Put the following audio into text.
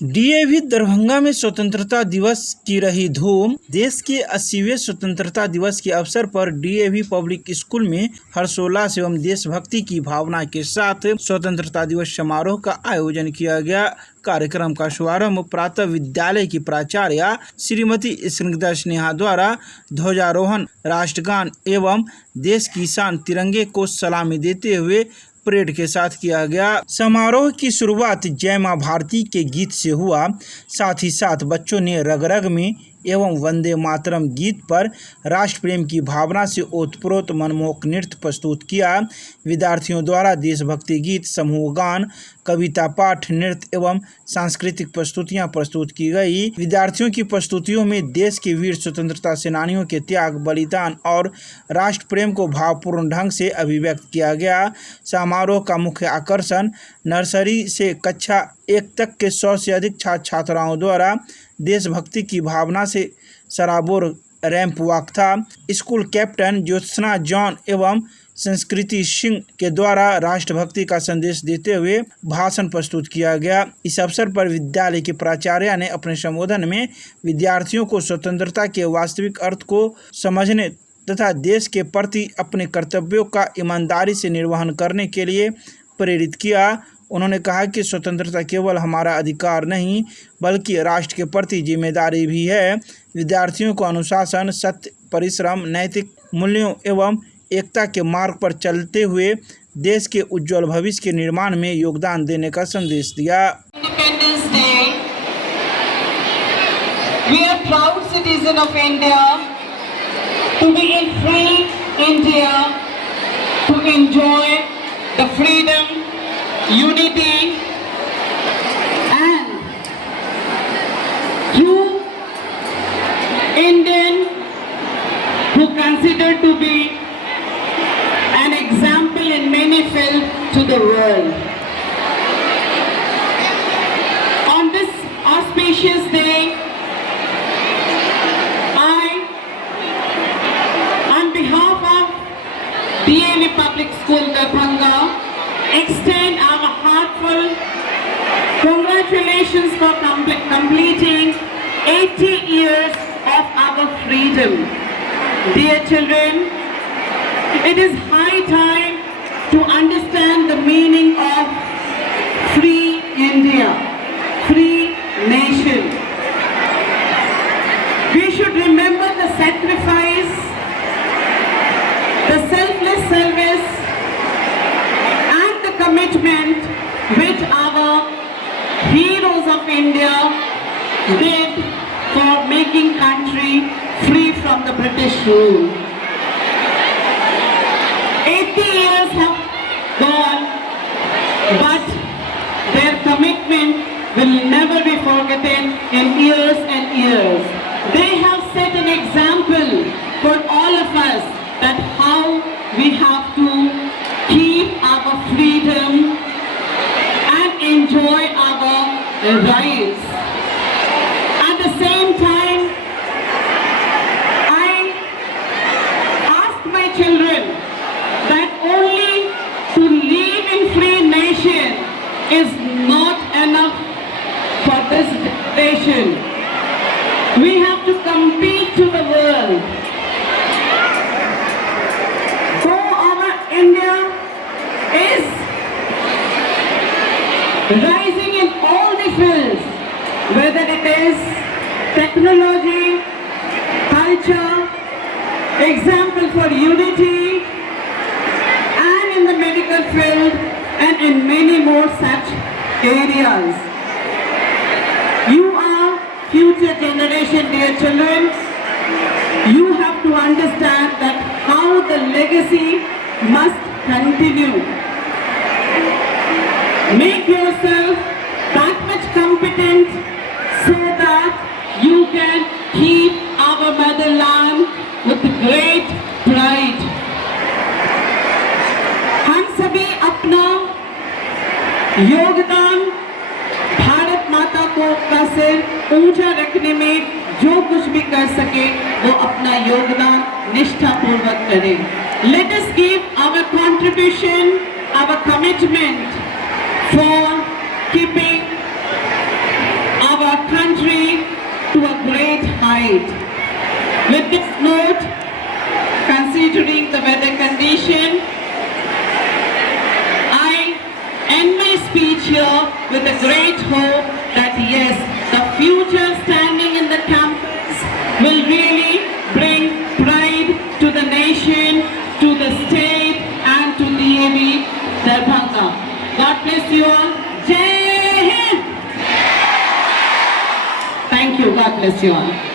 डीएवी दरभंगा में स्वतंत्रता दिवस की रही धूम। देश के 80वें स्वतंत्रता दिवस के अवसर पर डीएवी पब्लिक स्कूल में हर्षोल्लास एवं देशभक्ति की भावना के साथ स्वतंत्रता दिवस समारोह का आयोजन किया गया। कार्यक्रम का शुभारंभ प्रातः विद्यालय की प्राचार्य श्रीमती स्निग्धा सिन्हा द्वारा ध्वजारोहण, राष्ट्रगान एवं देश की शान तिरंगे को सलामी देते हुए परेड के साथ किया गया। समारोह की शुरुआत जय मां भारती के गीत से हुआ। साथ ही साथ बच्चों ने रग रग में एवं वंदे मातरम गीत पर राष्ट्र प्रेम की भावना से ओतप्रोत मनमोहक नृत्य प्रस्तुत किया। विद्यार्थियों द्वारा देशभक्ति गीत, समूह गान, कविता पाठ, नृत्य एवं सांस्कृतिक प्रस्तुतियां प्रस्तुत की गई। विद्यार्थियों की प्रस्तुतियों में देश के वीर स्वतंत्रता सेनानियों के त्याग, बलिदान और राष्ट्र प्रेम को भावपूर्ण ढंग से अभिव्यक्त किया गया। समारोह का मुख्य आकर्षण नर्सरी से कक्षा 1 तक के 100 से अधिक छात्र छात्राओं द्वारा देशभक्ति की भावना से सराबोर रैंप वॉक था। स्कूल कैप्टन ज्योत्सना जॉन एवं संस्कृति सिंह के द्वारा राष्ट्रभक्ति का संदेश देते हुए भाषण प्रस्तुत किया गया। इस अवसर पर विद्यालय के प्राचार्य ने अपने संबोधन में विद्यार्थियों को स्वतंत्रता के वास्तविक अर्थ को समझने तथा देश के प्रति अपने कर्तव्यों का ईमानदारी से निर्वहन करने के लिए प्रेरित किया। उन्होंने कहा कि स्वतंत्रता केवल हमारा अधिकार नहीं बल्कि राष्ट्र के प्रति जिम्मेदारी भी है। विद्यार्थियों को अनुशासन, सत्य, परिश्रम, नैतिक मूल्यों एवं एकता के मार्ग पर चलते हुए देश के उज्जवल भविष्य के निर्माण में योगदान देने का संदेश दिया। Independence Day. We are proud citizens of India to be in free India, to enjoy the freedom, unity and true Indian who considered to be an example in many fields to the world. On this auspicious day, I, on behalf of DAV Public School Darbhanga, extend our heartfelt congratulations for completing 80 years of our freedom. Dear children, it is high time to understand the meaning of free India, free nation. We should remember the sacrifice, the selfless service commitment which our heroes of India did for making country free from the British rule. 80 years have gone, but their commitment will never be forgotten in years and years. They have set an example for all of us that how we have to keep our freedom and enjoy our rights. At the same time, I ask my children that only to live in free nation is not enough for this nation. We have to compete to the world. So our India is rising in all the fields, whether it is technology, culture, example for unity, and in the medical field, and in many more such areas. You are future generation, dear children. You have to understand that how the legacy must continue. Make yourself that much competent so that you can keep our motherland with great pride. हम सभी अपना योगदान भारत माता को का सिर ऊंचा रखने में जो कुछ भी कर सके वो अपना योगदान निष्ठापूर्वक करें. Let us give our contribution, our commitment for keeping to a great height. With this note, considering the weather condition, I end my speech here with a great hope that yes, the future standing in the campus will really bring pride to the nation, to the state and to DAV Darbhanga. God bless you all. Jai Hind. Thank you. God bless you all.